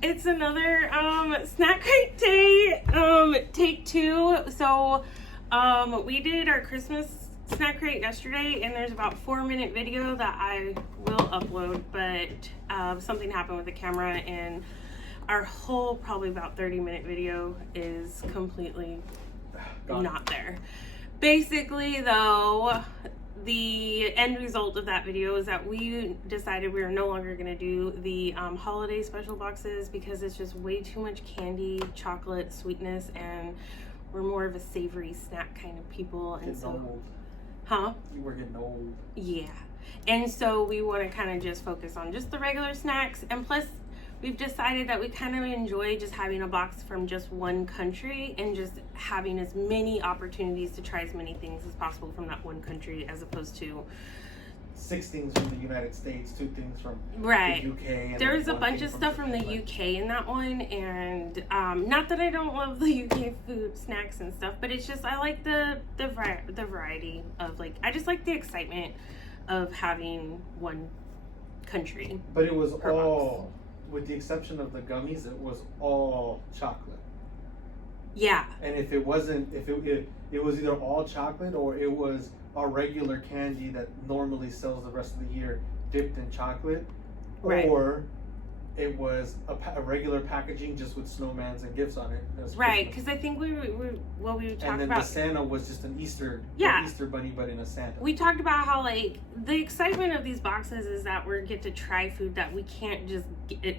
It's another snack crate day, take two. So we did our Christmas snack crate yesterday, and there's about 4-minute video that I will upload, but something happened with the camera, and our whole probably about 30-minute video is completely not there. Basically though, the end result of that video is that we decided we are no longer going to do the holiday special boxes because it's just way too much candy, chocolate, sweetness, and we're more of a savory snack kind of people. And Getting so, old. huh? You were getting old. Yeah. And so we want to kind of just focus on just the regular snacks, and plus we've decided that we kind of enjoy just having a box from just one country and just having as many opportunities to try as many things as possible from that one country, as opposed to 6 things from the United States, 2 things from right. the UK. And There's a one bunch thing of stuff from the Japan. UK in that one, and not that I don't love the UK food, snacks and stuff, but it's just I like the variety of, like, I just like the excitement of having one country. But it was per all, box. with the exception of the gummies, it was all chocolate. Yeah. And if it wasn't, if it was either all chocolate or it was a regular candy that normally sells the rest of the year dipped in chocolate, Right. or it was a regular packaging just with snowmans and gifts on it. That was Right, Christmas. because I think we talked And then about. the Santa was just an Easter, Yeah. an Easter bunny, but in a Santa. We talked about how, like, the excitement of these boxes is that we get to try food that we can't just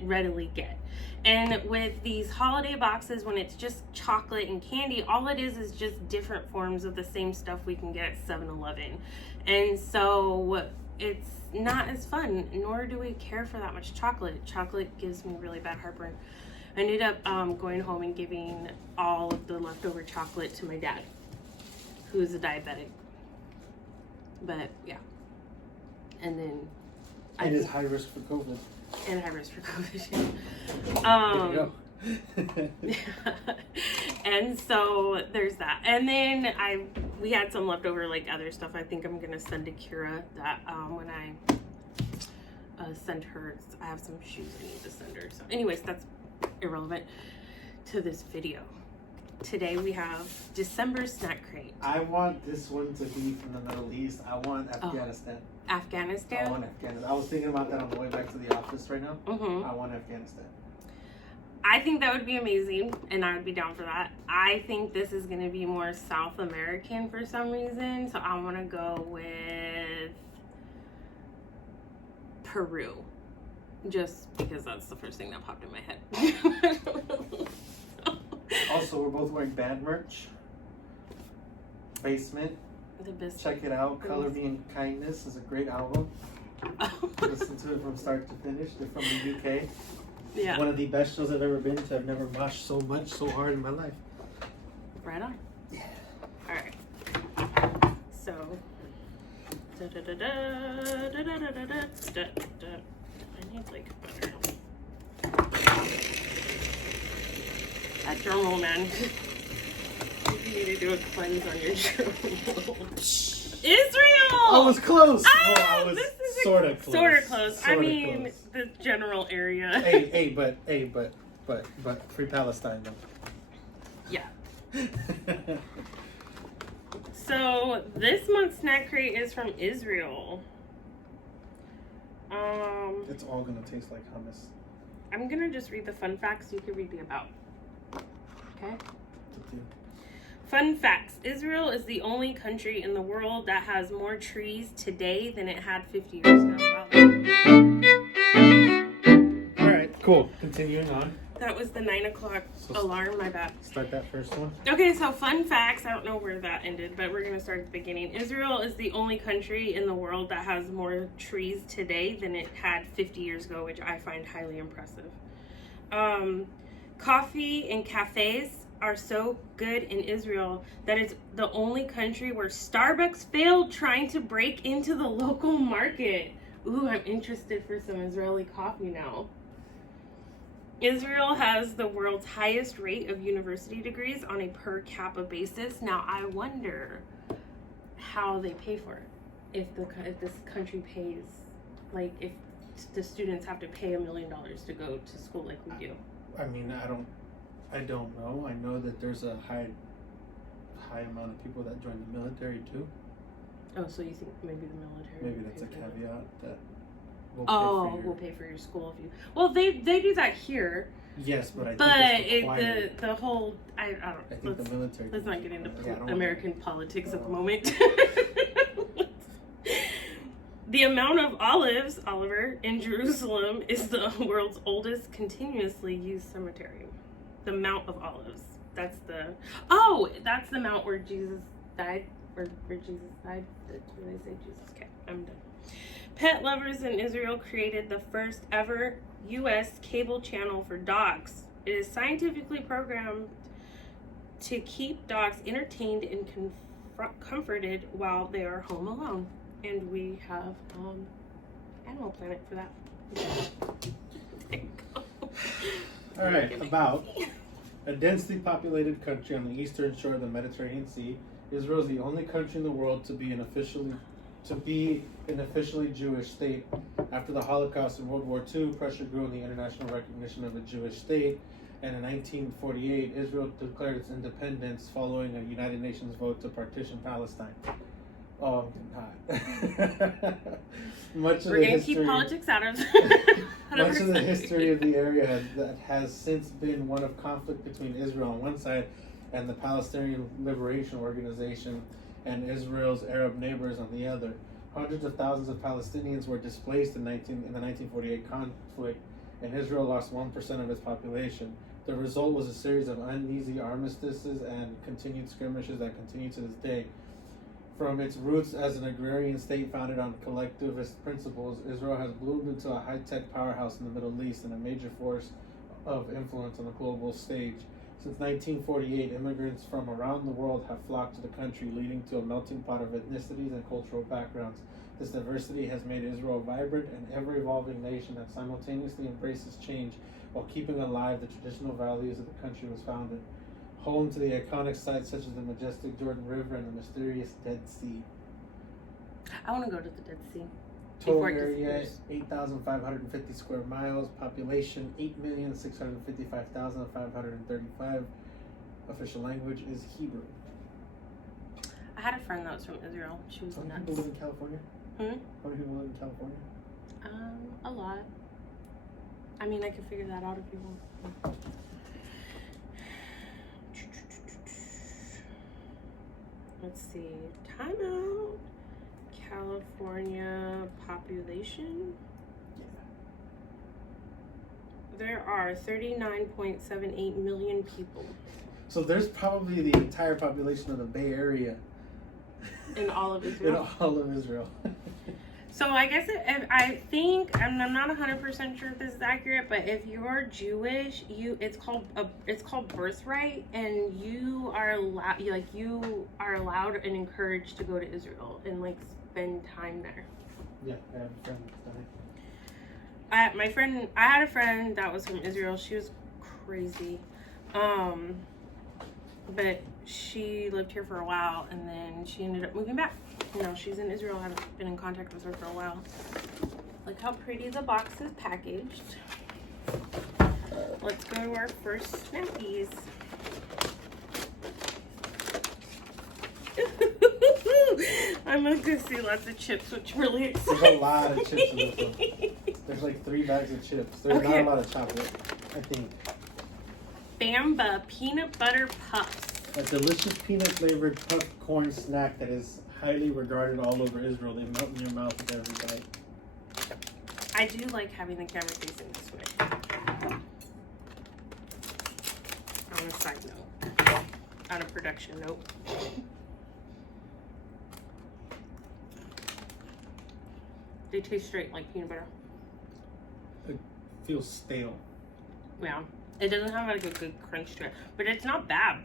readily get. And with these holiday boxes, when it's just chocolate and candy, all it is just different forms of the same stuff we can get at 7-Eleven. And so it's not as fun, nor do we care for that much chocolate. Chocolate gives me really bad heartburn. I ended up going home and giving all of the leftover chocolate to my dad, who is a diabetic. But yeah, and then And is high risk for COVID. and high risk for COVID. There you go. And so there's that. And then we had some leftover, like, other stuff. I think I'm gonna send to Kira that when I send her, I have some shoes I need to send her. So anyways, that's irrelevant to this video. Today we have December snack crate. I want this one to be from the Middle East. I want Afghanistan. Afghanistan. I want Afghanistan. I was thinking about that on the way back to the office right now. Mm-hmm. I want Afghanistan. I think that would be amazing, and I would be down for that. I think this is going to be more South American for some reason, so I want to go with Peru, just because that's the first thing that popped in my head. Also, we're both wearing band merch. Basement. The best. Check it out. Color Me in Kindness is a great album. Listen to it from start to finish. They're from the UK. Yeah. One of the best shows I've ever been to. I've never moshed so hard in my life. Right on. Yeah. All right. So. I need, like, butter. That drum roll, man. You need to do a cleanse on your drum roll. Israel! I was close. Ah, I was this is sort of close. Sort of close. I Sorta mean, close. the general area. but free Palestine though. Yeah. So this month's snack crate is from Israel. It's all gonna taste like hummus. I'm gonna just read the fun facts. You can read the about. Okay. It's up to you. Fun facts. Israel is the only country in the world that has more trees today than it had 50 years ago. All right, cool. Continuing on. That was the 9 o'clock alarm, my bad. Start that first one. Okay, so fun facts. I don't know where that ended, but we're going to start at the beginning. Israel is the only country in the world that has more trees today than it had 50 years ago, which I find highly impressive. Coffee and cafes are so good in Israel that it's the only country where Starbucks failed trying to break into the local market. Ooh, I'm interested for some Israeli coffee now. Israel has the world's highest rate of university degrees on a per capita basis. Now, I wonder how they pay for it. If this country pays, like, if the students have to pay $1 million to go to school like we do? I mean, I don't know. I know that there's a high amount of people that join the military too. Oh, so you think maybe the military? Maybe will that's a pay for that? caveat that We'll pay for your school if you. Well, they do that here. Yes, but I But think it's required. the whole I don't. I think the military. Let's not get into Yeah, I don't American politics at the No. moment. The amount of olives, Oliver, in Jerusalem is the world's oldest continuously used cemetery. The Mount of Olives. That's the mount where Jesus died. Where Jesus died. Did they say Jesus? Okay, I'm done. Pet lovers in Israel created the first ever U.S. cable channel for dogs. It is scientifically programmed to keep dogs entertained and comforted while they are home alone. And we have Animal Planet for that. All right, about a densely populated country on the eastern shore of the Mediterranean Sea, Israel is the only country in the world to be an officially Jewish state. After the Holocaust and World War II, pressure grew in the international recognition of a Jewish state, and in 1948, Israel declared its independence following a United Nations vote to partition Palestine. Oh, I'm hot. We're gonna keep politics out of Much of the history of the area has since been one of conflict between Israel on one side and the Palestinian Liberation Organization and Israel's Arab neighbors on the other. Hundreds of thousands of Palestinians were displaced in the 1948 conflict, and Israel lost 1% of its population. The result was a series of uneasy armistices and continued skirmishes that continue to this day. From its roots as an agrarian state founded on collectivist principles, Israel has bloomed into a high-tech powerhouse in the Middle East and a major force of influence on the global stage. Since 1948, immigrants from around the world have flocked to the country, leading to a melting pot of ethnicities and cultural backgrounds. This diversity has made Israel a vibrant and ever-evolving nation that simultaneously embraces change while keeping alive the traditional values that the country was founded. Home to the iconic sites such as the majestic Jordan River and the mysterious Dead Sea. I want to go to the Dead Sea. Total area 8,550 square miles. Population 8,655,535. Official language is Hebrew. I had a friend that was from Israel. She was How many nuts. people live in California? Hmm? How many people live in California? A lot. I mean, I could figure that out if you want. Let's see. Time out. California population. There are 39.78 million people So there's probably the entire population of the Bay Area in all of in Israel. all of Israel. So I guess I think, and I'm not 100% sure if this is accurate, but if you're Jewish, it's called birthright, and you are allowed and encouraged to go to Israel and like spend time there. Yeah, I have a friend that's done it. I had a friend that was from Israel. She was crazy, but she lived here for a while, and then she ended up moving back. You know, she's in Israel. I haven't been in contact with her for a while. Look how pretty the box is packaged. Let's go to our first snackies. I'm gonna see lots of chips, which really excites There's a lot of chips in this one. me. There's like 3 bags of chips. There's Okay. not a lot of chocolate, I think. Bamba peanut butter puffs. A delicious peanut-flavored puffed corn snack that is highly regarded all over Israel. They melt in your mouth with every bite. I do like having the camera facing this way. On a side note, on a production note. They taste straight like peanut butter. It feels stale. Yeah, it doesn't have like a good crunch to it, but it's not bad.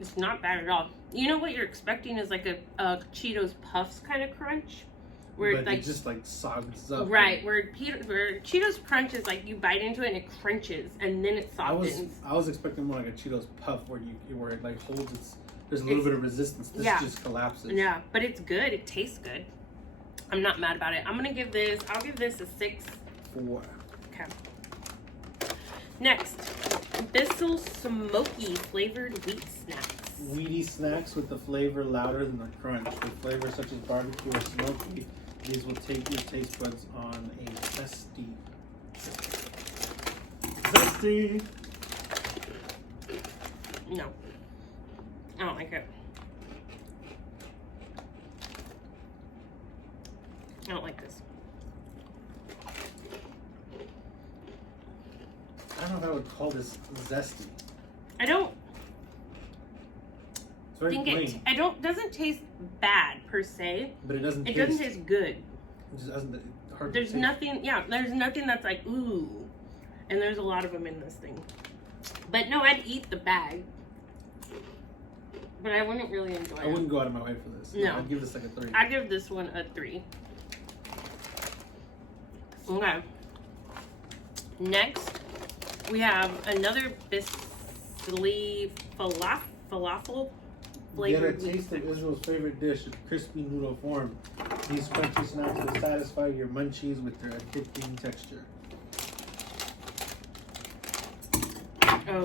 It's not bad at all. You know what you're expecting is like a Cheetos Puffs kind of crunch, where But like it just like sogs up. right, where Cheetos Crunch is like you bite into it and it crunches and then it softens. I was expecting more like a Cheetos Puff where it like holds its. There's a little bit of resistance. This yeah. just collapses. Yeah, but it's good. It tastes good. I'm not mad about it. I'll give this a 6. 4. Okay. Next, Bissell Smoky flavored wheat snacks. Weedy snacks with the flavor louder than the crunch. With flavors such as barbecue or smoky, these will take your taste buds on a zesty. Zesty! No. I don't like it. I don't like this. I don't know if I would call this zesty. I don't It's very think plain, it doesn't taste bad per se. but it doesn't It taste. doesn't taste good. It just doesn't. Hard There's to taste. nothing, there's nothing that's like, ooh. And there's a lot of them in this thing. But no, I'd eat the bag. But I wouldn't really enjoy it. I wouldn't go out of my way for this. No. I'd give this like a 3. I'd give this one a 3. Okay. Next, we have another Bissell falafel Get a flavored taste of Israel's favorite dish in crispy noodle form. These crunchy snacks will satisfy your munchies with their addicting texture. Oh,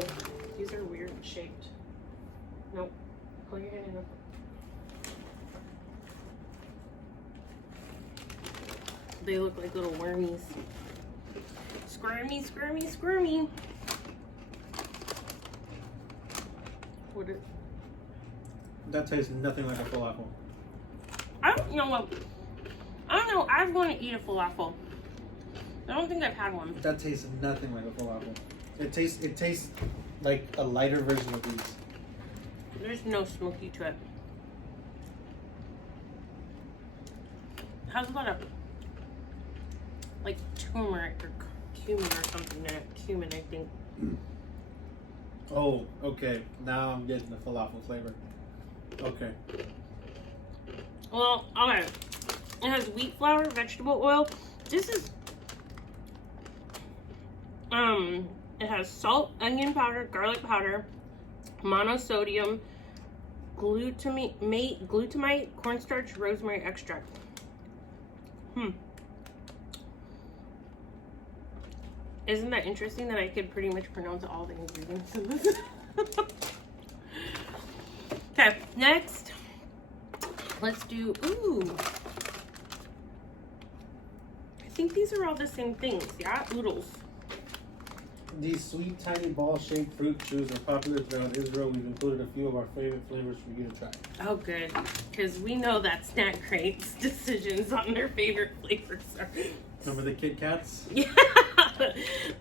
these are weird shaped. Nope. Pull your hand in. They look like little wormies. Squirmy, squirmy, squirmy. What is? That tastes nothing like a falafel. I don't know what. I don't know. I want to eat a falafel. I don't think I've had one. That tastes nothing like a falafel. It tastes like a lighter version of these. There's no smoky to it. How's about a like turmeric or cumin or something in it? Cumin, I think. Oh, okay. Now I'm getting the falafel flavor. Okay. Well, okay. It has wheat flour, vegetable oil. This is it has salt, onion powder, garlic powder, monosodium, glutamate, cornstarch, rosemary extract. Isn't that interesting that I could pretty much pronounce all the ingredients in this? Okay, next, let's do, ooh. I think these are all the same things, yeah? Oodles. These sweet, tiny ball-shaped fruit chews are popular throughout Israel. We've included a few of our favorite flavors for you to try. Oh, good. Because we know that Snack Crate's decisions on their favorite flavors are... Remember the Kit Kats? Yeah,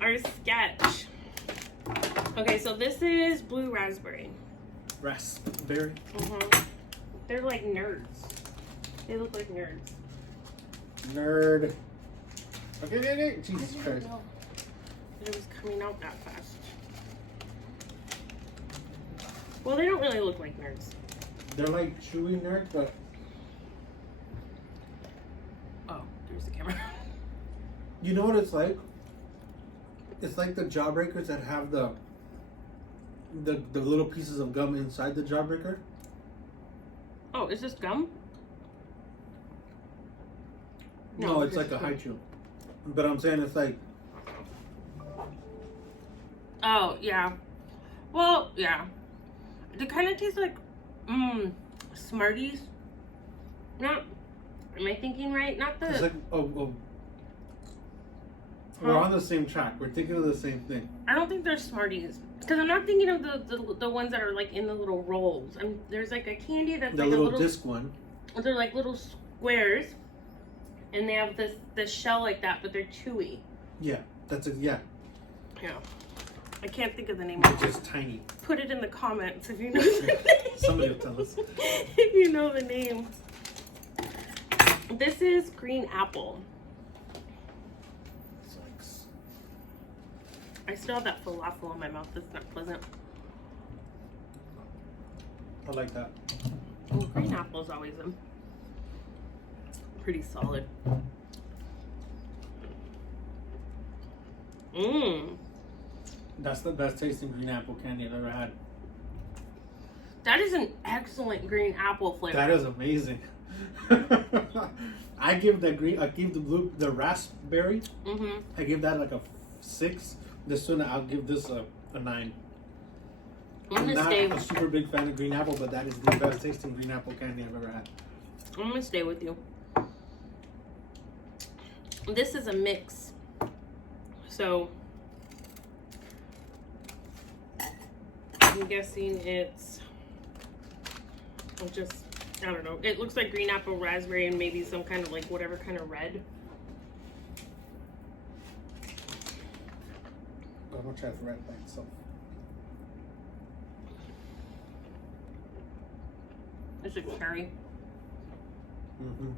our sketch. Okay, so this is blue raspberry. Raspberry? They're like nerds. They look like nerds. Nerd. Okay. Jesus I didn't Christ. know that it was coming out that fast. Well, they don't really look like nerds. They're like chewy nerds, but Oh, there's the camera. you know what it's like? It's like the Jawbreakers that have the little pieces of gum inside the Jawbreaker. Oh, is this gum? No, it's like a high chew. But I'm saying it's like, Oh, yeah. Well, yeah. They kind of taste like, Smarties. Not, am I thinking right? Not the... it's like, we're on the same track. We're thinking of the same thing. I don't think they're Smarties. Because I'm not thinking of the ones that are like in the little rolls. There's like a candy that's The like little a little... disc one. They're like little squares. And they have this shell like that, but they're chewy. Yeah, that's it. Yeah, Yeah. I can't think of the name. it's just tiny. Put it in the comments if you know the name. Somebody will tell us. If you know the name. This is green apple. Sucks. I still have that falafel in my mouth. That's not pleasant. I like that. Well, green apple is always pretty solid. That's the best tasting green apple candy I've ever had. That is an excellent green apple flavor. That is amazing. I give the green. I give the raspberry. Mm-hmm. I give that like a 6. This one, I'll give this a 9. I'm not a super big fan of green apple, but that is the best tasting green apple candy I've ever had. I'm gonna stay with you. This is a mix, so I'm guessing it's just, I don't know. It looks like green apple, raspberry, and maybe some kind of like whatever kind of red. I'm gonna try the red by itself. It's a cherry. Mm-hmm.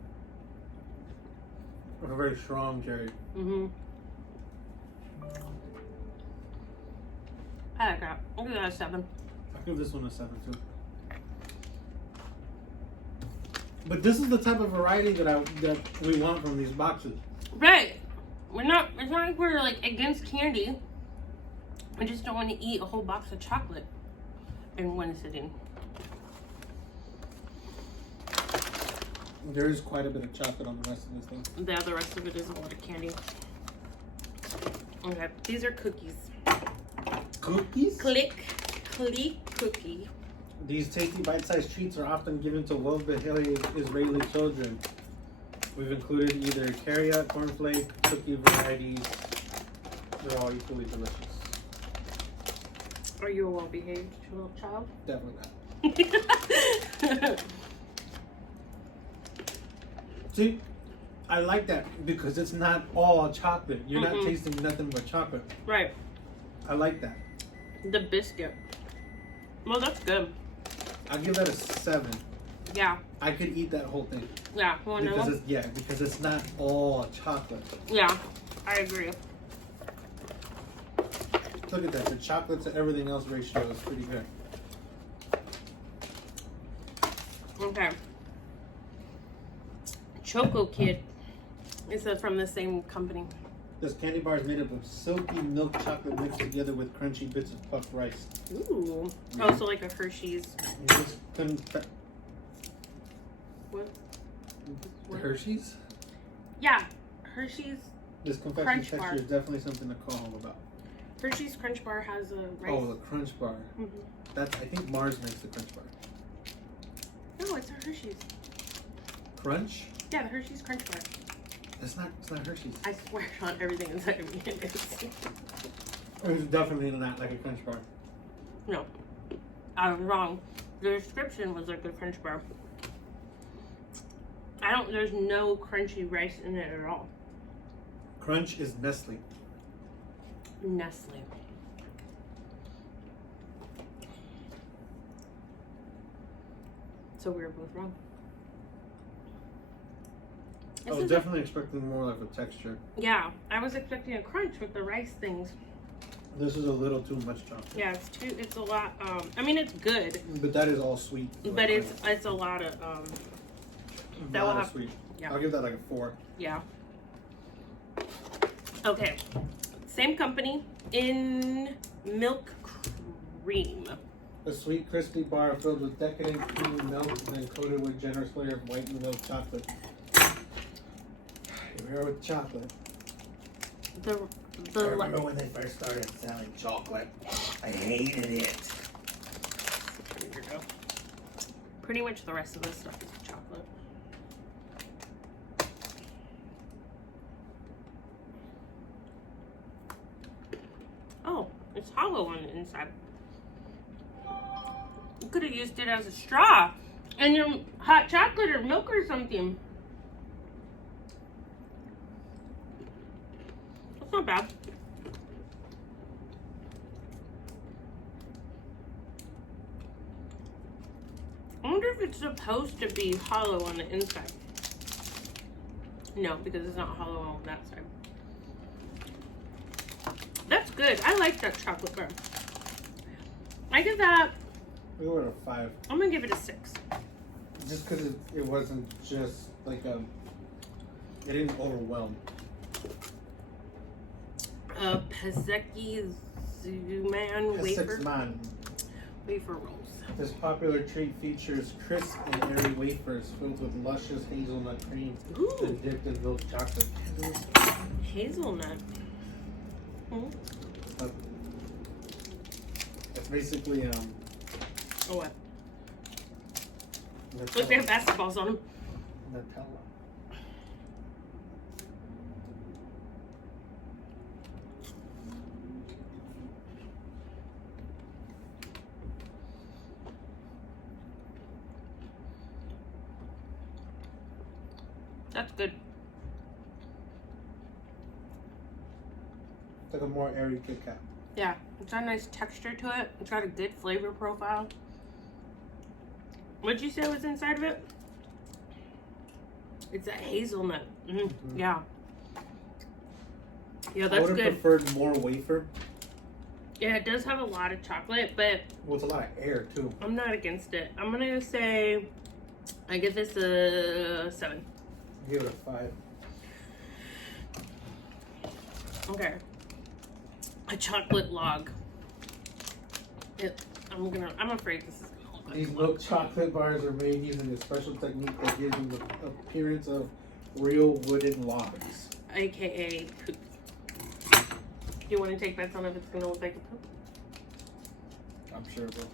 A very strong cherry. Mm-hmm. I like that. I'll give that a 7. I'll give this one a 7 too. But this is the type of variety that we want from these boxes. Right. It's not like we're like against candy. I just don't want to eat a whole box of chocolate in one sitting. There is quite a bit of chocolate on the rest of this thing. Yeah, the rest of it is a lot of candy. Okay, these are cookies. Cookies? Click cookie. These tasty bite-sized treats are often given to well-behaved Israeli children. We've included either carrot, cornflake, cookie varieties. They're all equally delicious. Are you a well-behaved little child? Definitely not. See, I like that because it's not all chocolate. You're not tasting nothing but chocolate. Right. I like that. The biscuit. Well, that's good. I'll give that a 7. Yeah. I could eat that whole thing. Yeah. Well, Because it's not all chocolate. Yeah, I agree. Look at that. The chocolate to everything else ratio is pretty good. Okay. Choco Kid. It's from the same company. This candy bar is made up of silky milk chocolate mixed together with crunchy bits of puffed rice. Ooh. Oh, so like a Hershey's. What? The Hershey's? Yeah. Hershey's. This confection Crunch texture bar. is definitely something to call home about. Hershey's Crunch Bar has a rice. Oh, the Crunch Bar. Mm-hmm. That's, I think Mars makes the Crunch Bar. No, it's a Hershey's. Crunch? Yeah, the Hershey's Crunch Bar. It's not Hershey's. I swear on everything inside of me it is. It's definitely not like a Crunch Bar. No. I was wrong. The description was like a Crunch Bar. There's no crunchy rice in it at all. Crunch is Nestle. Nestle. So we were both wrong. I was definitely expecting more like a texture. Yeah, I was expecting a crunch with the rice things. This is a little too much chocolate. Yeah, it's a lot. I mean, it's good. But that is all sweet. But it's a lot of that will have sweet. Yeah. I'll give that like a 4. Yeah. Okay. Same company in milk cream. A sweet, crispy bar filled with decadent creamy milk and then coated with generous layer of white milk chocolate. Here we are with chocolate. I remember when they first started selling chocolate. I hated it. Pretty much the rest of this stuff is chocolate. Oh, it's hollow on the inside. You could have used it as a straw in your hot chocolate or milk or something. That's not bad. I wonder if it's supposed to be hollow on the inside. No, because it's not hollow on that side. That's good. I like that chocolate bar. I give that... We were at a 5. I'm going to give it a 6. Just because it wasn't just like a... It didn't overwhelm. Peseki Zuman wafer. Man. Wafer rolls. This popular treat features crisp and airy wafers filled with luscious hazelnut cream Ooh. and dipped in milk chocolate. Hazelnut. Hmm? It's basically Oh, what? Nutella. Look, they have basketballs on them. Nutella. That's good. It's like a more airy Kit Kat. Yeah, it's got a nice texture to it. It's got a good flavor profile. What'd you say was inside of it? It's that hazelnut. Mm-hmm. Yeah. Yeah, I that's would have good. preferred more wafer. Yeah, it does have a lot of chocolate, but Well, it's a lot of air too. I'm not against it. I'm gonna say I give this a 7. Give it a 5. Okay. A chocolate log. I'm afraid this is gonna look like These a log. milk chocolate bars are made using a special technique that gives them the appearance of real wooden logs. AKA poop. Do you want to take bets on if it's gonna look like a poop? I'm sure, bro.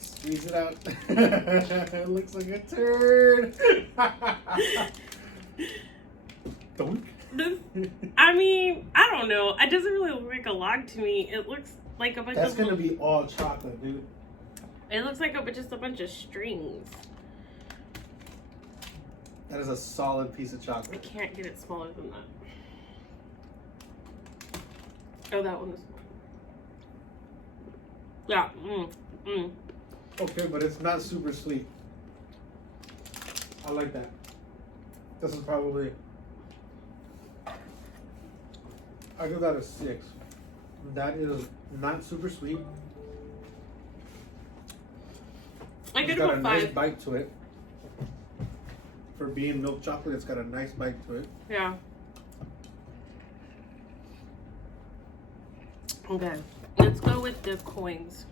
Squeeze it out. It looks like a turd. Don't. I mean, I don't know. It doesn't really look like a log to me. It looks like a bunch That's of. gonna be all chocolate, dude. It looks like just a bunch of strings. That is a solid piece of I chocolate. can't get it smaller than that. Oh, that one is. Yeah. Okay, but it's not super sweet. I like that. This is probably. I give that a 6. That is not super sweet. I It's give got it a a nice 5. bite to it. For being milk chocolate, it's got a nice bite to it. Yeah. Okay. Let's go with the coins.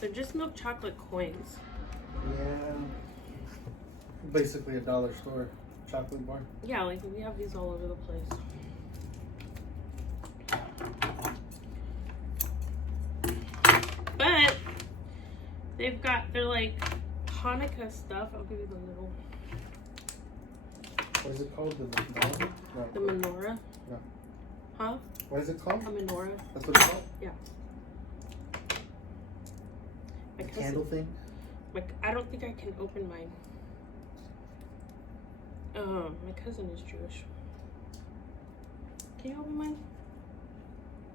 They're just milk chocolate coins. Yeah. Basically a dollar store chocolate bar. Yeah, like we have these all over the place. But they're like Hanukkah stuff. I'll give you the little. What is it called? The menorah? No. The menorah? No. Huh? What is it called? A menorah? That's what it's called? My The cousin, candle thing? I don't think I can open mine. My cousin is Jewish. Can you open mine?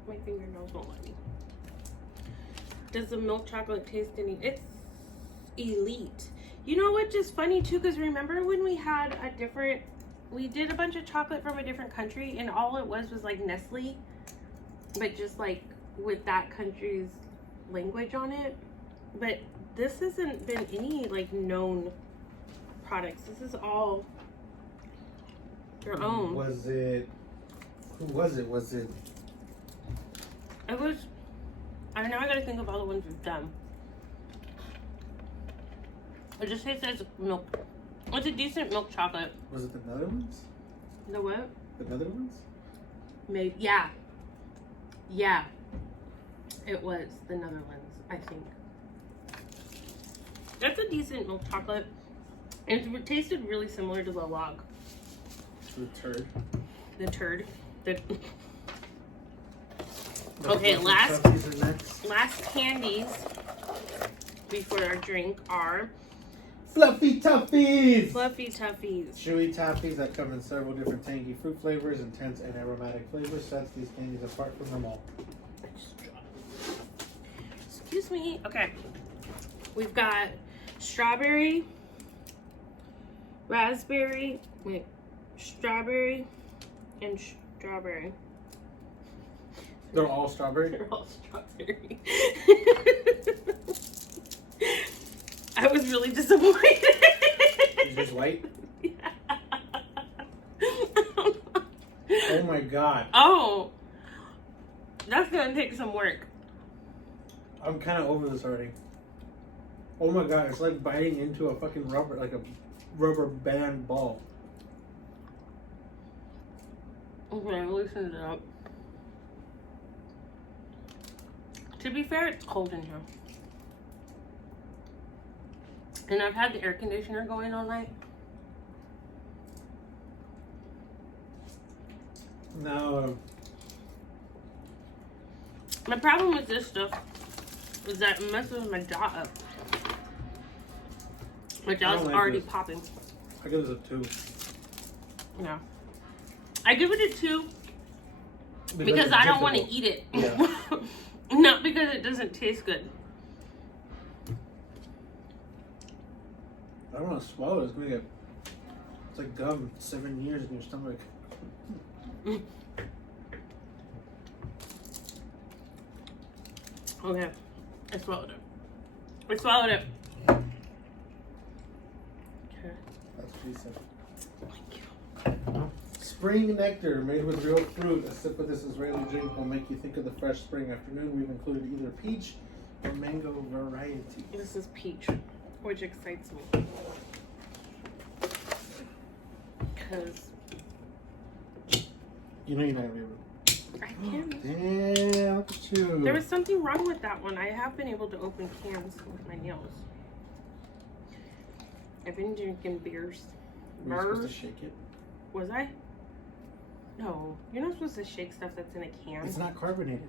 My fingernails won't let me. Does the milk chocolate taste any? It's elite. You know what's just funny too? Because remember when we had we did a bunch of chocolate from a different country, and all it was like Nestle, but just like with that country's language on it. But this hasn't been any like known products. This is all your own. Who was it? It was. I don't know. I gotta think of all the ones we've done. It just tastes like milk. It's a decent milk chocolate. Was it the Netherlands? The what? The Netherlands? Maybe. Yeah. Yeah. It was the Netherlands, I think. That's a decent milk chocolate. It tasted really similar to the log. The turd. The turd. The The Okay, fluffy puppies are next. last candies before our drink are Fluffy Toughies! Fluffy Toughies. Chewy toffees that come in several different tangy fruit flavors, intense and aromatic flavors sets these candies apart from them all. Excuse me. Okay. We've got strawberry, strawberry, and strawberry. They're all strawberry? They're all strawberry. I was really disappointed. Is yours white? Yeah. Oh my god. Oh. That's gonna take some work. I'm kind of over this already. Oh my god, it's like biting into a fucking rubber, like a rubber band ball. Okay, loosen it up. To be fair, it's cold in here. And I've had the air conditioner going all night. No. My problem with this stuff is that it messes my jaw up. My jaw's like already this. popping. I give this a 2. Yeah. I give it a 2 because I don't want to eat it. Yeah. Not because it doesn't taste good. I don't want to swallow it. It's gonna get. It's like gum. 7 years in your stomach. Okay. I swallowed it. I swallowed it. Okay. That's what she said. Thank you. Spring nectar made with real fruit. A sip of this Israeli drink will make you think of the fresh spring afternoon. We've included either peach or mango variety. This is peach, which excites me. Because You know you're not gonna be able I can. Damn, look at you. There was something wrong with that one. I have been able to open cans with my nails. I've been drinking beers. Were you supposed to shake it? Was I? No. You're not supposed to shake stuff that's in a can. It's not carbonated.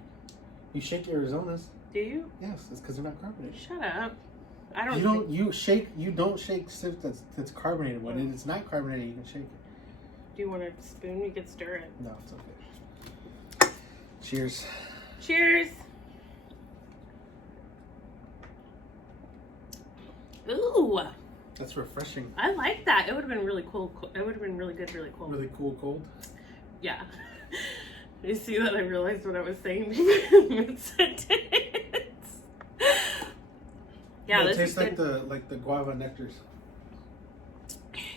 You shake Arizonas. Do you? Yes, it's because they're not carbonated. Shut up. I don't. You don't shake stuff that's carbonated. When it's not carbonated, you can shake it. Do you want a spoon? You could stir it. No, it's okay. Cheers. Cheers. Ooh, That's refreshing. I like that. It would have been really cool. It would have been really good, really cold. Really cool cold. Yeah. You see that I realized what I was saying mid-sentence. Yeah, it this tastes is like good. the guava nectars.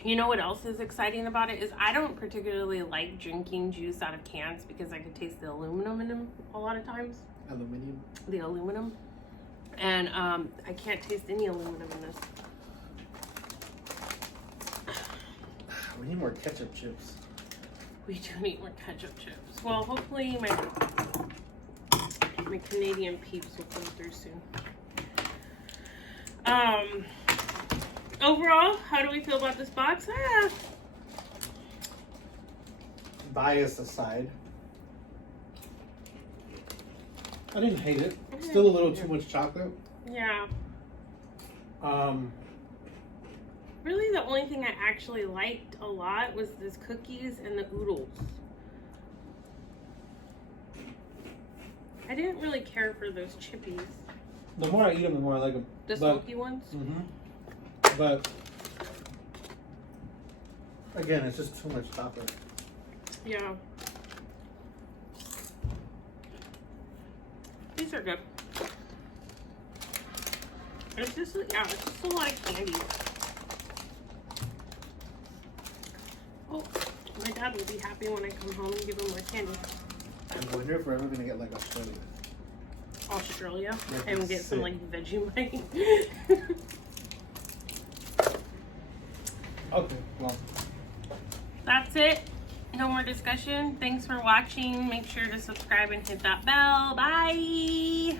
You know what else is exciting about it is I don't particularly like drinking juice out of cans because I can taste the aluminum in them a lot of times. Aluminium. The aluminum. And I can't taste any aluminum in this. We need more ketchup chips. We do need more ketchup chips. Well, hopefully my Canadian peeps will come through soon. Overall, how do we feel about this box? Bias aside, I didn't hate it. Still a little too much chocolate. Yeah. Really, the only thing I actually liked a lot was this cookies and the oodles. I didn't really care for those chippies. The more I eat them, the more I like them. The smoky ones? Mm-hmm. But again, it's just too much chocolate. Yeah. These are good. It's just, yeah, it's just a lot of candy. Oh, my dad will be happy when I come home and give him more candy. I wonder if we're ever gonna get like Australia That'd be and get some sick. like Vegemite. Okay, well. That's it. No more discussion. Thanks for watching. Make sure to subscribe and hit that bell. Bye.